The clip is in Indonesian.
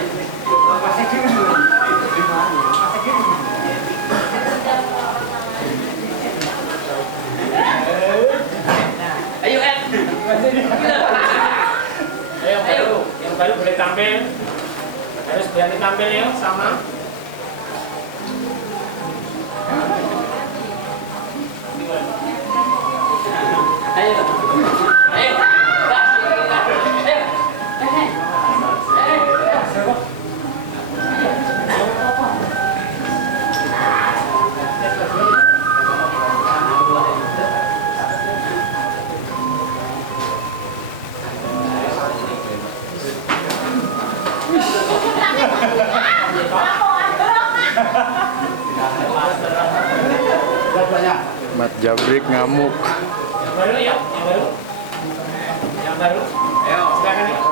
Ayo, Ed. Ayo, yang baru boleh tampil. Harus berani tampil ya, sama. Ayo. Ayo. Mat Jabrik ngamuk. Yang baru ya, yang baru. Yang baru. Ayo, silakan ya.